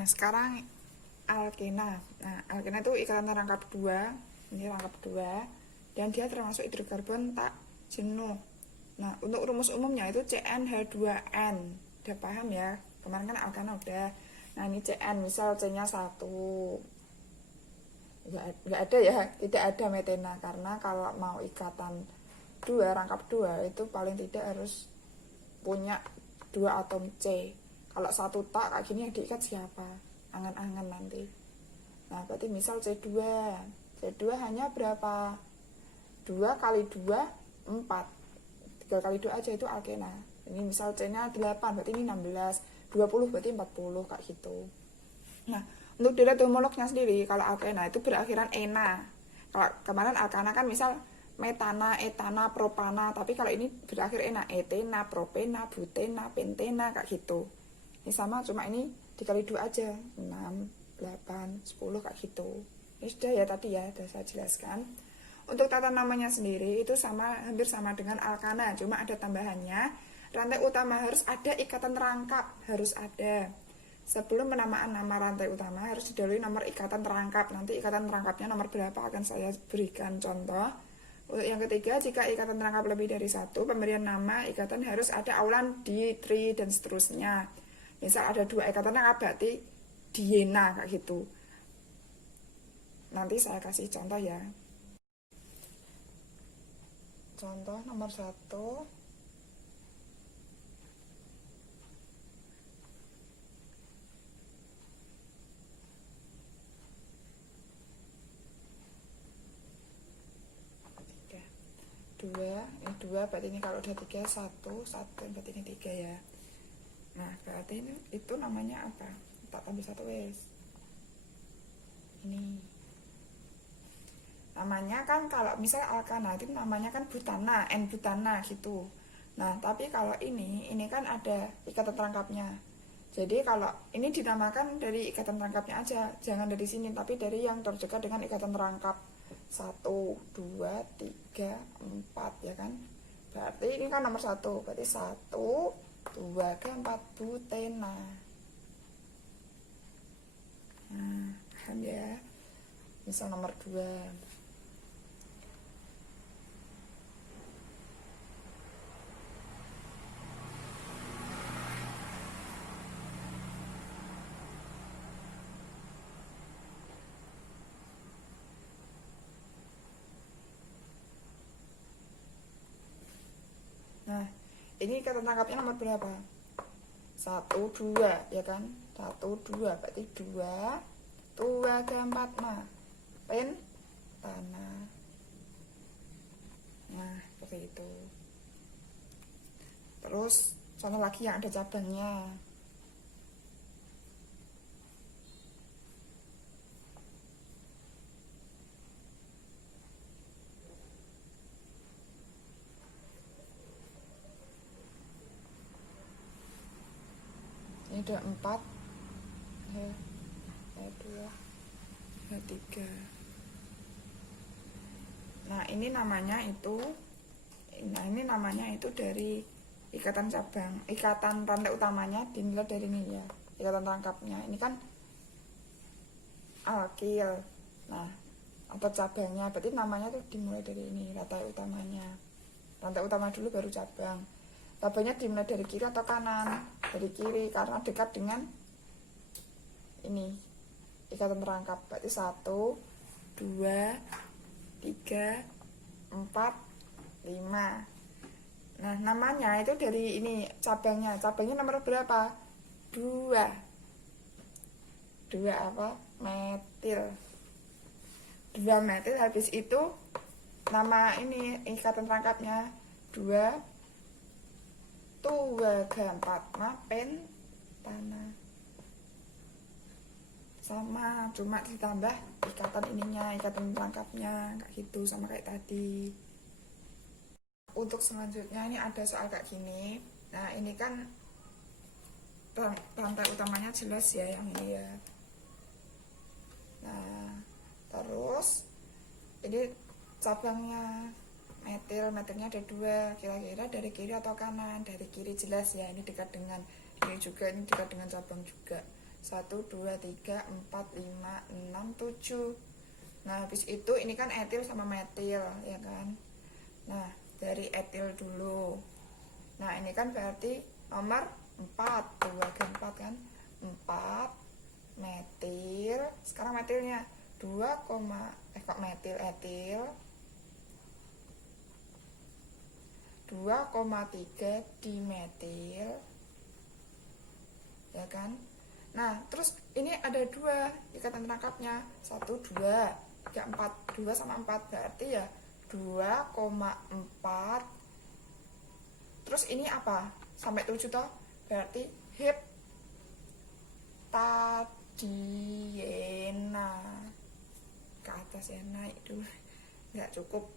Nah, sekarang alkena. Nah, alkena itu ikatan rangkap dua. Ini rangkap dua. Dan dia termasuk hidrokarbon tak jenuh. Nah, untuk rumus umumnya itu CnH2n. Udah paham ya? Kemarin kan alkena udah. Nah, ini Cn, misal C-nya 1. Nggak ada ya, tidak ada metena. Karena kalau mau ikatan dua, rangkap dua, itu paling tidak harus punya 2 atom C. Kalau satu tak kayak gini yang diikat siapa? Angan-angan nanti. Nah, berarti misal C2. C2 hanya berapa? 2 kali 2, 4. 3 kali 2 aja itu alkena. Ini misal C-nya 8, berarti ini 16. 20 berarti 40, kayak gitu. Nah, untuk deret homolognya sendiri, kalau alkena itu berakhiran ena. Kalau kemarin alkana kan misal metana, etana, propana, tapi kalau ini berakhir ena, etena, propena, butena, pentena, kayak gitu. Ini sama, cuma ini dikali 2 aja, 6, 8, 10, kayak gitu. Ini sudah ya tadi ya, sudah saya jelaskan. Untuk tata namanya sendiri itu sama, hampir sama dengan alkana, cuma ada tambahannya. Rantai utama harus ada ikatan rangkap, harus ada. Sebelum penamaan nama rantai utama harus didahului nomor ikatan terangkap. Nanti ikatan terangkapnya nomor berapa akan saya berikan contoh. Untuk yang ketiga, jika ikatan terangkap lebih dari 1, pemberian nama ikatan harus ada aulan, di, tri, dan seterusnya. Misal ada 2 ikatan terangkap berarti diena, kayak gitu. Nanti saya kasih contoh ya. Contoh nomor 1. Dua, ini 2 berarti ini kalau udah 3, 1, 1 berarti ini 3 ya. Nah, berarti ini itu namanya apa? Tak tambah 1 wes. Ini namanya kan kalau misal alkana itu namanya kan butana, N-butana gitu. Nah, tapi kalau ini kan ada ikatan terangkapnya. Jadi kalau ini dinamakan dari ikatan terangkapnya aja, jangan dari sini, tapi dari yang terdekat dengan ikatan terangkap. 1, 2, 3, 4 ya kan. Berarti ini kan nomor 1, berarti 1, 2, 4 butena. Nah, paham ya. Misal nomor 2. Nah, ini ikatan tangkapnya nomor berapa? 1, 2 ya kan? 1, 2 berarti 2, 2, 4. Nah, pentana. Nah, seperti itu. Terus contoh lagi yang ada cabangnya. Ini ada 4 ya, 2, 3. Nah, ini namanya itu dari ikatan cabang, ikatan rantai utamanya dinilai dari ini ya, ikatan rangkapnya. Ini kan alkil. Nah, atau cabangnya, berarti namanya tuh dimulai dari ini, rantai utamanya. Rantai utama dulu baru cabang. Cabangnya dimulai dari kiri atau kanan? Dari kiri, karena dekat dengan ini ikatan terangkap. Berarti 1, 2, 3, 4, 5. Nah, namanya itu dari ini cabangnya. Cabangnya nomor berapa? 2. 2 apa? Metil. 2 metil. Habis itu nama ini ikatan terangkapnya 2, 2, 4, pentana. Sama, cuma ditambah ikatan ininya, ikatan terangkapnya, kayak gitu, sama kayak tadi. Untuk selanjutnya ini ada soal kayak gini. Nah, ini kan rantai utamanya jelas ya, yang ini ya. Nah, terus ini cabangnya metilnya ada 2, kira-kira dari kiri atau kanan? Dari kiri jelas ya, ini dekat dengan ini juga, ini dekat dengan cabang juga. 1, 2, 3, 4, 5, 6, 7. Nah habis itu ini kan etil sama metil ya kan. Nah dari etil dulu. Nah ini kan berarti nomor 4, 2 ke 4 kan, 4 metil. Sekarang metilnya 2, kok metil etil 2,3 dimetil ya kan. Nah terus ini ada 2 ikatan terangkapnya, 1, 2, 3, 4, 2 sama 4 berarti ya 2,4. terus ini apa sampai 7 toh, berarti heptadiena ke atas ya, naik dulu nggak cukup.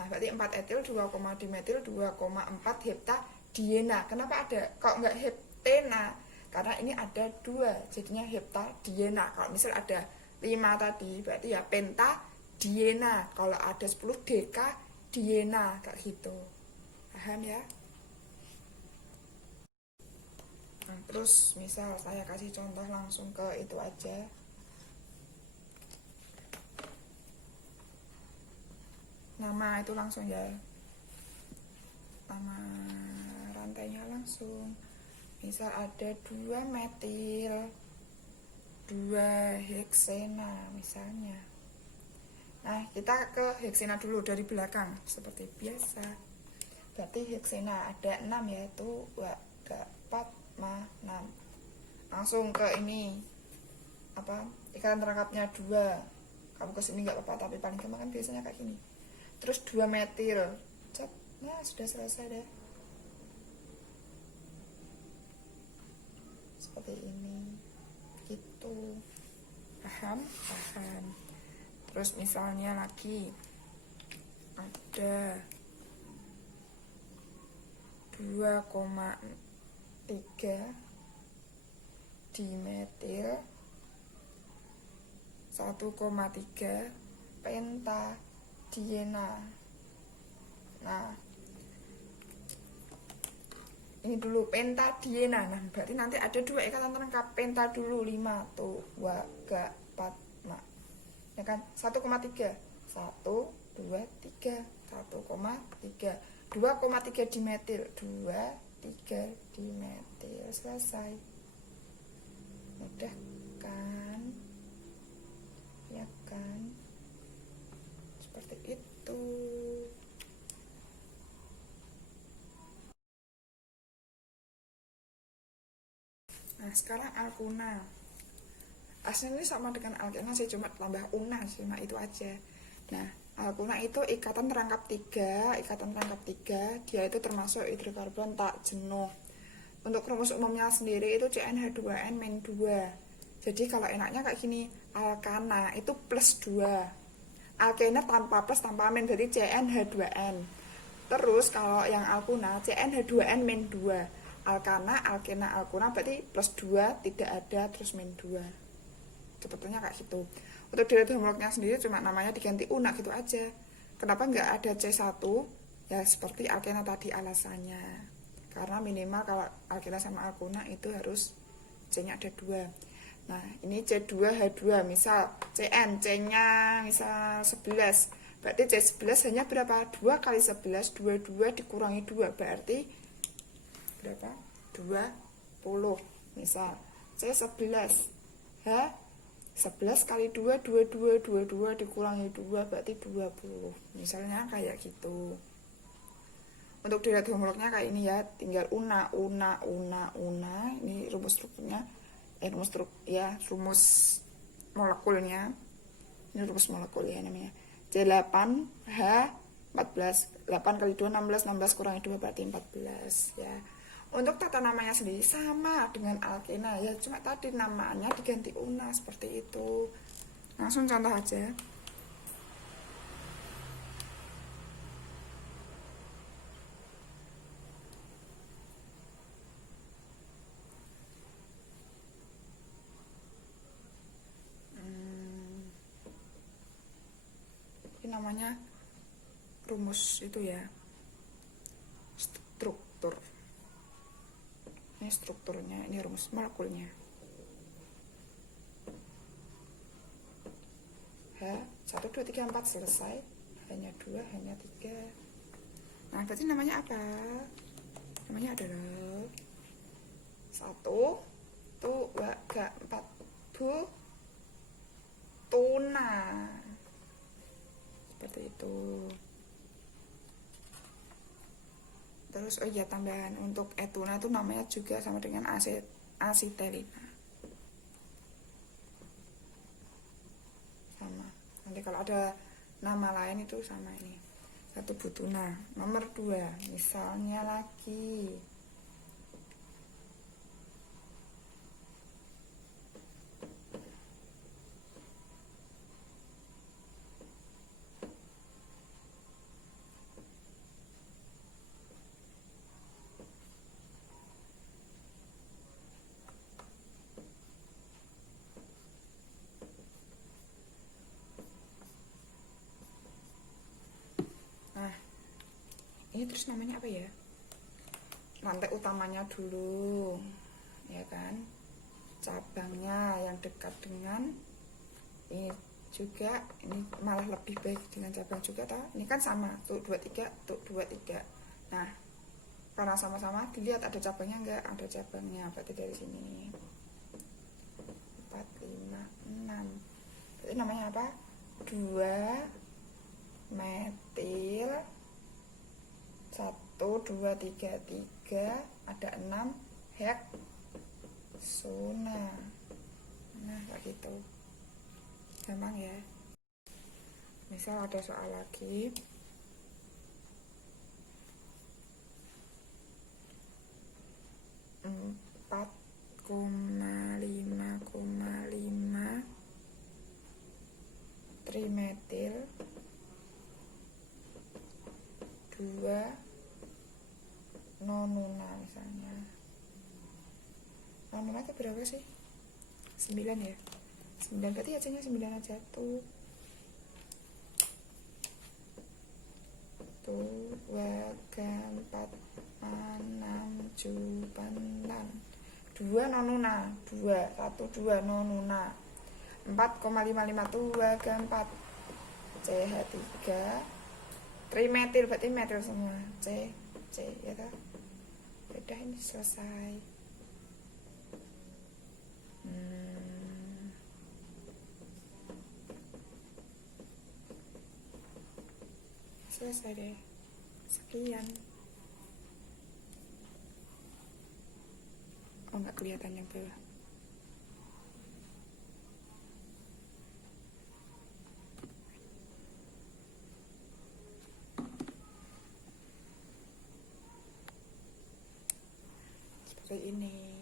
Nah berarti 4 etil 2, dimetil 2,4 heptadiena. Kenapa ada kok nggak heptena? Karena ini ada 2 jadinya heptadiena. Kalau misal ada 5 tadi berarti ya pentadiena. Kalau ada 10 dekadiena kayak gitu. Paham ya? Nah, terus misal saya kasih contoh langsung ke itu aja. Nama itu langsung ya, nama rantainya langsung. Misal ada 2 metil 2 heksena misalnya. Nah kita ke heksena dulu dari belakang seperti biasa. Berarti heksena ada 6 ya, itu 2, 4, 5, 6. Langsung ke ini apa ikatan terangkapnya 2. Kamu kesini nggak apa-apa, tapi paling gampang kan biasanya kayak gini. Terus 2 metil. Nah sudah selesai deh. Seperti ini gitu. Paham? Paham. Terus misalnya lagi ada 2,3 dimetil 1,3 pentadiena. Nah ini dulu pentadiena. Nah berarti nanti ada 2 ikatan terangkap. Penta dulu 5 tuh 2, 3, 4, 5 ya kan. 1,3 1, 2, 3 1,3 2,3 dimetil 2, 3 dimetil. Selesai. Mudah kan? Ya kan? Seperti itu. Nah sekarang alkuna. Aslinya ini sama dengan alkena sih, cuma tambah una, cuma itu aja. Nah alkuna itu ikatan terangkap 3. Ikatan terangkap 3 dia itu termasuk hidrokarbon tak jenuh. Untuk rumus umumnya sendiri itu CnH2n-2. Jadi kalau enaknya kayak gini, alkana itu plus 2, alkena tanpa plus tanpa min, berarti CnH2n. Terus kalau yang alkuna CnH2n-2, alkana, alkena, alkuna berarti plus 2 tidak ada, terus min 2. Sebetulnya kayak gitu. Untuk deret homolognya sendiri cuma namanya diganti una gitu aja. Kenapa nggak ada C1? Ya seperti alkena tadi alasannya. Karena minimal kalau alkena sama alkuna itu harus C-nya ada 2. Nah ini C2H2 misal CN, C-nya misal 11, berarti C11 hanya berapa? 2 kali 11, 22 dikurangi 2 berarti berapa? 20. Misal C11 H 11 kali 2 22 dikurangi 2 berarti 20. Misalnya kayak gitu. Untuk deret homolognya kayak ini ya, tinggal una. Ini rumus strukturnya, rumus molekulnya. Ini rumus molekul ya namanya. C8H14, 8 kali 2 16, 16 kurangi 2 berarti 14 ya. Untuk tata namanya sendiri sama dengan alkena ya, cuma tadi namanya diganti una seperti itu. Langsung contoh aja. Ini namanya rumus itu ya, struktur. Ini strukturnya, ini rumus molekulnya. 1, 2, 3, 4 selesai. Hanya 2, hanya 3. Nah, berarti namanya apa? Namanya adalah 1, 2, 3, 4 bu tuna. Seperti itu. Terus oh iya, tambahan untuk tuna itu namanya juga sama dengan asitelina. Sama. Nanti kalau ada nama lain itu sama ini. 1 butuna. Nomor 2, misalnya lagi ini terus namanya apa ya? Rantai utamanya dulu, ya kan? Cabangnya yang dekat dengan ini juga, ini malah lebih baik dengan cabang juga, toh? Ini kan sama, tuh 2, 3, tuh 2, 3. Nah, karena sama-sama dilihat ada cabangnya enggak? Ada cabangnya, berarti dari sini 4, 5, 6. Berarti namanya apa? 2 metil 1, 2, 3, 3, ada 6 heksona. Nah, kayak gitu. Gampang ya. Misal ada soal lagi. 4,5,5 trimetil 2 nonuna misalnya. Nonuna itu berapa sih? 9 ya? 9, berarti hasilnya 9 aja tuh. 2, 4, 6, 8. 2 nonuna, 2, 1, 2 nonuna. 4,55 tuh 2 ke 4. CH3 trimetil, berarti metil semua. C ya kan? Udah, ini selesai. Selesai deh. Sekian. Oh, nggak kelihatan yang bawah. Seperti ini.